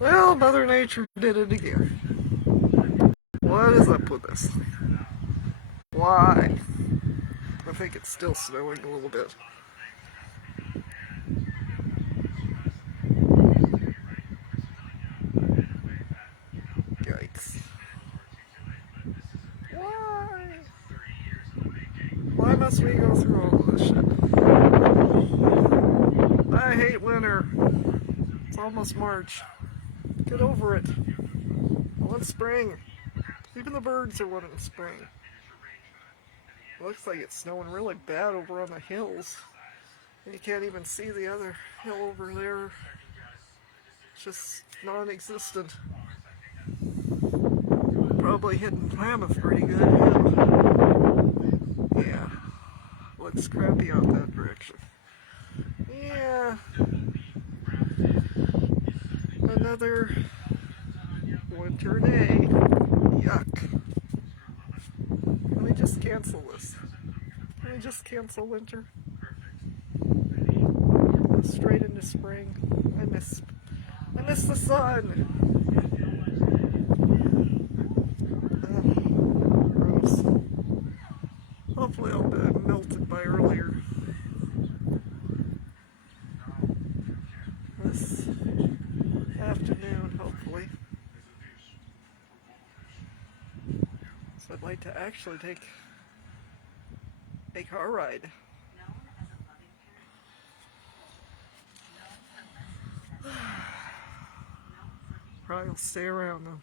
Well, Mother Nature did it again. What is up with this? Why? I think it's still snowing a little bit. Yikes. Why? Why must we go through all of this shit? I hate winter. It's almost March. Get over it. I want spring. Even the birds are wanting spring. Looks like it's snowing really bad over on the hills. And you can't even see the other hill over there. It's just non-existent. Probably hitting Klamath pretty good. Yeah. Looks crappy out that direction. Yeah. Another winter day. Yuck. Let me just cancel this. Let me just cancel winter. Go straight into spring. I miss the sun. Gross. Hopefully I'll be melted by earlier this afternoon, hopefully. So I'd like to actually take a car ride. Probably will stay around though.